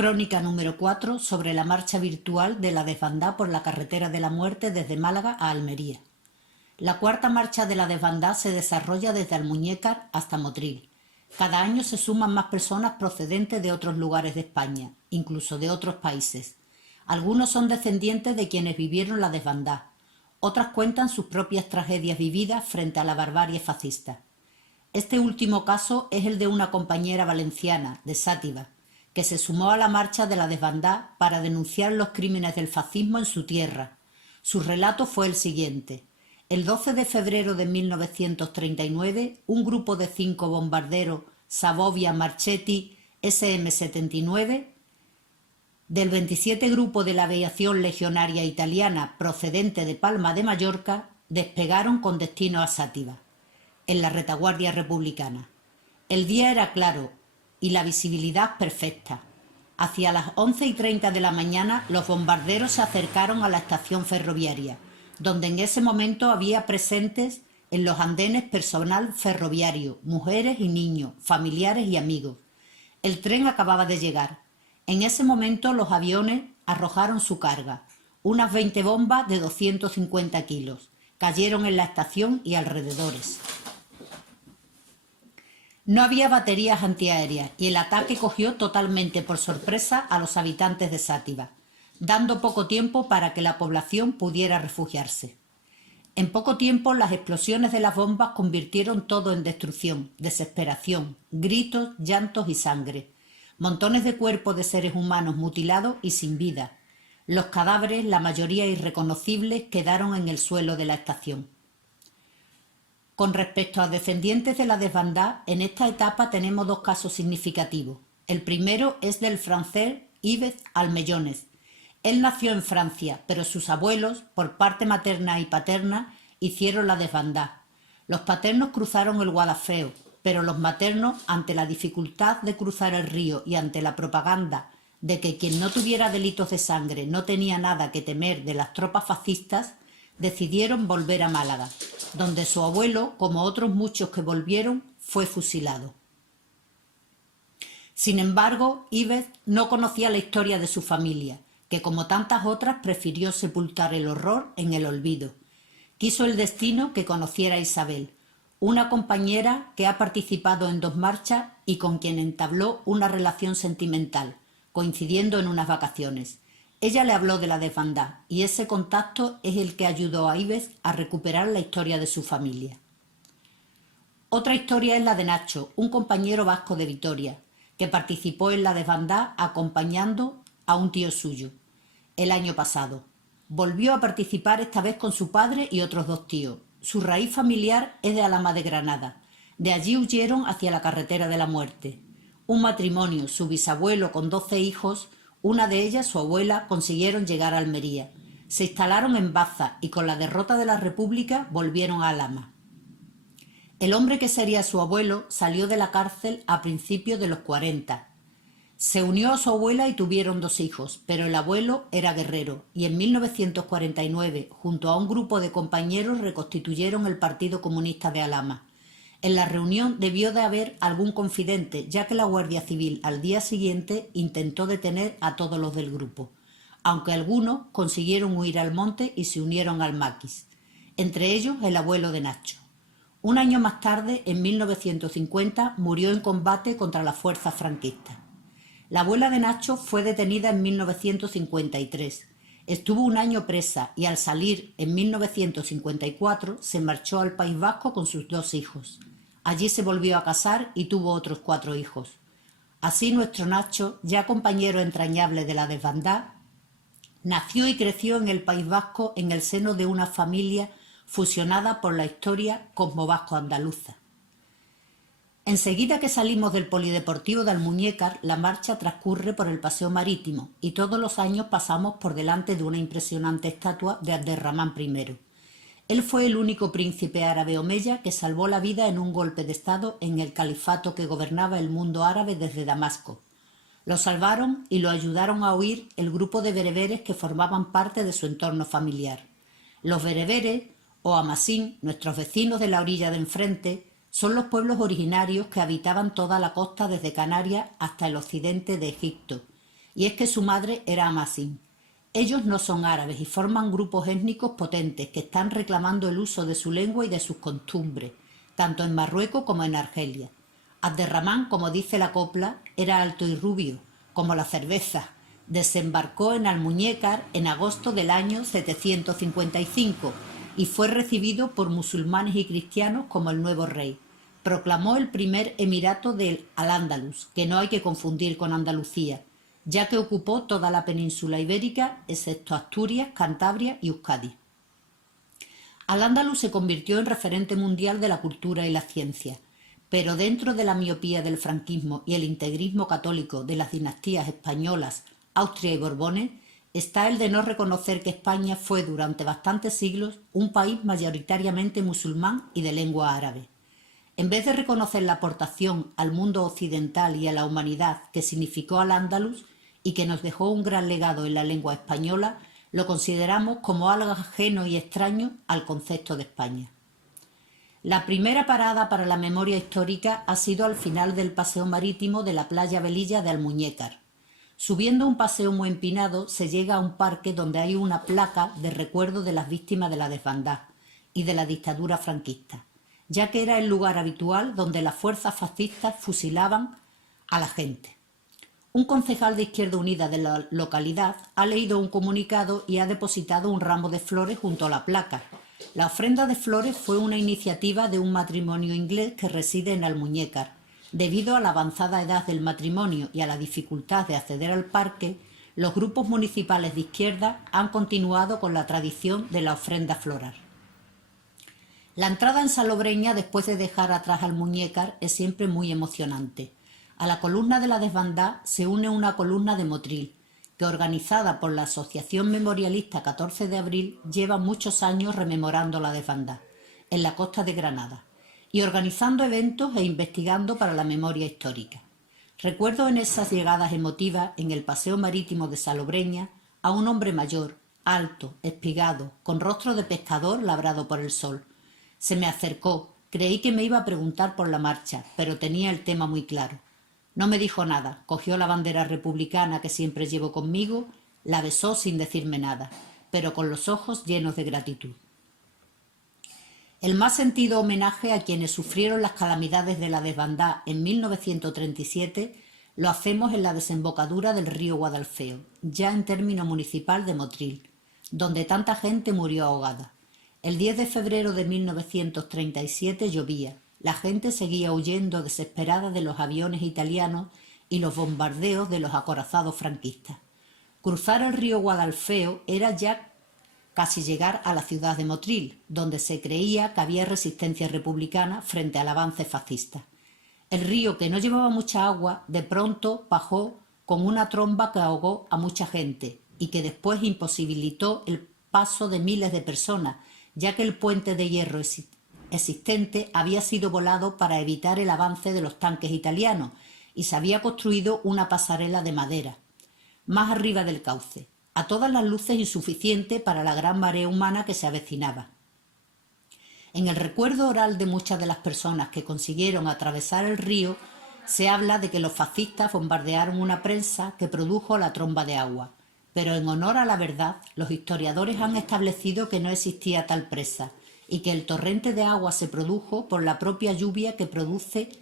Crónica número 4 sobre la marcha virtual de la desbandada por la carretera de la muerte desde Málaga a Almería. La cuarta marcha de la desbandada se desarrolla desde Almuñécar hasta Motril. Cada año se suman más personas procedentes de otros lugares de España, incluso de otros países. Algunos son descendientes de quienes vivieron la desbandada. Otras cuentan sus propias tragedias vividas frente a la barbarie fascista. Este último caso es el de una compañera valenciana, de Sátiva, que se sumó a la marcha de la desbandada para denunciar los crímenes del fascismo en su tierra. Su relato fue el siguiente. El 12 de febrero de 1939, un grupo de 5 bombarderos Savovia Marchetti SM-79 del 27 Grupo de la Aviación Legionaria Italiana procedente de Palma de Mallorca despegaron con destino a Sátiva, en la retaguardia republicana. El día era claro y la visibilidad perfecta. Hacia las 11:30 de la mañana los bombarderos se acercaron a la estación ferroviaria, donde en ese momento había presentes en los andenes personal ferroviario, mujeres y niños, familiares y amigos. El tren acababa de llegar. En ese momento los aviones arrojaron su carga, unas 20 bombas de 250 kilos. Cayeron en la estación y alrededores. No había baterías antiaéreas y el ataque cogió totalmente por sorpresa a los habitantes de Sátiva, dando poco tiempo para que la población pudiera refugiarse. En poco tiempo las explosiones de las bombas convirtieron todo en destrucción, desesperación, gritos, llantos y sangre. Montones de cuerpos de seres humanos mutilados y sin vida. Los cadáveres, la mayoría irreconocibles, quedaron en el suelo de la estación. Con respecto a descendientes de la desbandada, en esta etapa tenemos dos casos significativos. El primero es del francés Yves Almellones. Él nació en Francia, pero sus abuelos, por parte materna y paterna, hicieron la desbandada. Los paternos cruzaron el Guadalfeo, pero los maternos, ante la dificultad de cruzar el río y ante la propaganda de que quien no tuviera delitos de sangre no tenía nada que temer de las tropas fascistas, decidieron volver a Málaga, donde su abuelo, como otros muchos que volvieron, fue fusilado. Sin embargo, Yves no conocía la historia de su familia, que como tantas otras prefirió sepultar el horror en el olvido. Quiso el destino que conociera a Isabel, una compañera que ha participado en 2 marchas y con quien entabló una relación sentimental, coincidiendo en unas vacaciones. Ella le habló de la desbandada y ese contacto es el que ayudó a Yves a recuperar la historia de su familia. Otra historia es la de Nacho, un compañero vasco de Vitoria, que participó en la desbandada acompañando a un tío suyo. El año pasado volvió a participar esta vez con su padre y otros 2 tíos. Su raíz familiar es de Alhama de Granada. De allí huyeron hacia la carretera de la muerte. Un matrimonio, su bisabuelo con 12 hijos, una de ellas, su abuela, consiguieron llegar a Almería. Se instalaron en Baza y con la derrota de la República volvieron a Alhama. El hombre que sería su abuelo salió de la cárcel a principios de los 40. Se unió a su abuela y tuvieron 2 hijos, pero el abuelo era guerrero y en 1949, junto a un grupo de compañeros, reconstituyeron el Partido Comunista de Alhama. En la reunión debió de haber algún confidente, ya que la Guardia Civil al día siguiente intentó detener a todos los del grupo, aunque algunos consiguieron huir al monte y se unieron al maquis, entre ellos el abuelo de Nacho. Un año más tarde, en 1950, murió en combate contra las fuerzas franquistas. La abuela de Nacho fue detenida en 1953. Estuvo un año presa y al salir en 1954 se marchó al País Vasco con sus 2 hijos. Allí se volvió a casar y tuvo otros 4 hijos. Así nuestro Nacho, ya compañero entrañable de la desbandada, nació y creció en el País Vasco en el seno de una familia fusionada por la historia cosmovasco-andaluza. Enseguida que salimos del polideportivo de Almuñécar, la marcha transcurre por el paseo marítimo y todos los años pasamos por delante de una impresionante estatua de Abderramán I. Él fue el único príncipe árabe omeya que salvó la vida en un golpe de estado en el califato que gobernaba el mundo árabe desde Damasco. Lo salvaron y lo ayudaron a huir el grupo de bereberes que formaban parte de su entorno familiar. Los bereberes, o amasín, nuestros vecinos de la orilla de enfrente, son los pueblos originarios que habitaban toda la costa desde Canarias hasta el occidente de Egipto y es que su madre era Amasín. Ellos no son árabes y forman grupos étnicos potentes que están reclamando el uso de su lengua y de sus costumbres, tanto en Marruecos como en Argelia. Abderramán, como dice la copla, era alto y rubio, como la cerveza. Desembarcó en Almuñécar en agosto del año 755 y fue recibido por musulmanes y cristianos como el nuevo rey. Proclamó el primer emirato del Al-Ándalus, que no hay que confundir con Andalucía, ya que ocupó toda la península ibérica, excepto Asturias, Cantabria y Euskadi. Al-Ándalus se convirtió en referente mundial de la cultura y la ciencia, pero dentro de la miopía del franquismo y el integrismo católico de las dinastías españolas, Austria y Borbones, está el de no reconocer que España fue durante bastantes siglos un país mayoritariamente musulmán y de lengua árabe. En vez de reconocer la aportación al mundo occidental y a la humanidad que significó Al-Ándalus y que nos dejó un gran legado en la lengua española, lo consideramos como algo ajeno y extraño al concepto de España. La primera parada para la memoria histórica ha sido al final del paseo marítimo de la playa Velilla de Almuñécar. Subiendo un paseo muy empinado se llega a un parque donde hay una placa de recuerdo de las víctimas de la desbandada y de la dictadura franquista, ya que era el lugar habitual donde las fuerzas fascistas fusilaban a la gente. Un concejal de Izquierda Unida de la localidad ha leído un comunicado y ha depositado un ramo de flores junto a la placa. La ofrenda de flores fue una iniciativa de un matrimonio inglés que reside en Almuñécar. Debido a la avanzada edad del matrimonio y a la dificultad de acceder al parque, los grupos municipales de izquierda han continuado con la tradición de la ofrenda floral. La entrada en Salobreña después de dejar atrás Almuñécar es siempre muy emocionante. A la columna de la desbandada se une una columna de Motril, que organizada por la Asociación Memorialista 14 de Abril lleva muchos años rememorando la desbandada, en la costa de Granada, y organizando eventos e investigando para la memoria histórica. Recuerdo en esas llegadas emotivas en el paseo marítimo de Salobreña a un hombre mayor, alto, espigado, con rostro de pescador labrado por el sol. Se me acercó, creí que me iba a preguntar por la marcha, pero tenía el tema muy claro. No me dijo nada, cogió la bandera republicana que siempre llevo conmigo, la besó sin decirme nada, pero con los ojos llenos de gratitud. El más sentido homenaje a quienes sufrieron las calamidades de la desbandada en 1937 lo hacemos en la desembocadura del río Guadalfeo, ya en término municipal de Motril, donde tanta gente murió ahogada. El 10 de febrero de 1937 llovía. La gente seguía huyendo desesperada de los aviones italianos y los bombardeos de los acorazados franquistas. Cruzar el río Guadalfeo era ya casi llegar a la ciudad de Motril, donde se creía que había resistencia republicana frente al avance fascista. El río, que no llevaba mucha agua, de pronto bajó con una tromba que ahogó a mucha gente y que después imposibilitó el paso de miles de personas, ya que el puente de hierro existente había sido volado para evitar el avance de los tanques italianos y se había construido una pasarela de madera más arriba del cauce, a todas las luces insuficiente para la gran marea humana que se avecinaba. En el recuerdo oral de muchas de las personas que consiguieron atravesar el río se habla de que los fascistas bombardearon una presa que produjo la tromba de agua, pero en honor a la verdad los historiadores han establecido que no existía tal presa y que el torrente de agua se produjo por la propia lluvia que produce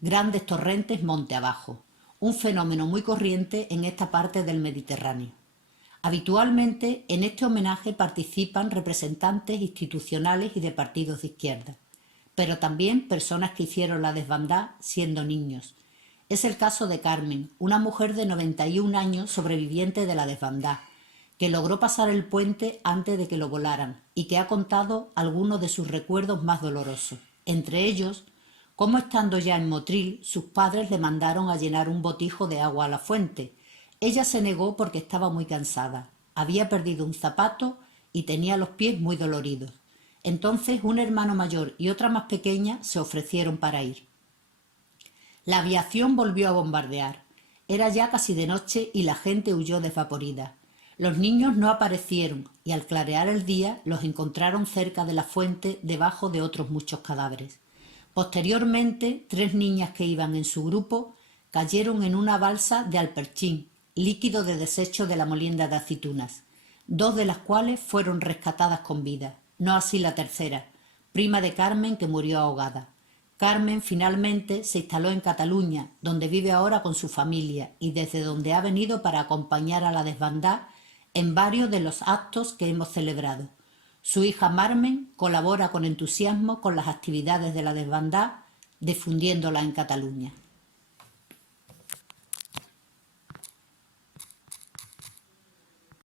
grandes torrentes monte abajo, un fenómeno muy corriente en esta parte del Mediterráneo. Habitualmente en este homenaje participan representantes institucionales y de partidos de izquierda, pero también personas que hicieron la desbandada siendo niños. Es el caso de Carmen, una mujer de 91 años sobreviviente de la desbandada, que logró pasar el puente antes de que lo volaran y que ha contado algunos de sus recuerdos más dolorosos, entre ellos cómo estando ya en Motril sus padres le mandaron a llenar un botijo de agua a la fuente. Ella se negó porque estaba muy cansada, había perdido un zapato y tenía los pies muy doloridos. Entonces un hermano mayor y otra más pequeña se ofrecieron para ir. La aviación volvió a bombardear. Era ya casi de noche y la gente huyó desvaporida. Los niños no aparecieron y al clarear el día los encontraron cerca de la fuente debajo de otros muchos cadáveres. Posteriormente, 3 niñas que iban en su grupo cayeron en una balsa de Alperchín, líquido de desecho de la molienda de aceitunas, 2 de las cuales fueron rescatadas con vida, no así la tercera, prima de Carmen, que murió ahogada. Carmen finalmente se instaló en Cataluña, donde vive ahora con su familia y desde donde ha venido para acompañar a la desbandada en varios de los actos que hemos celebrado. Su hija Marmen colabora con entusiasmo con las actividades de la desbandada, difundiéndola en Cataluña.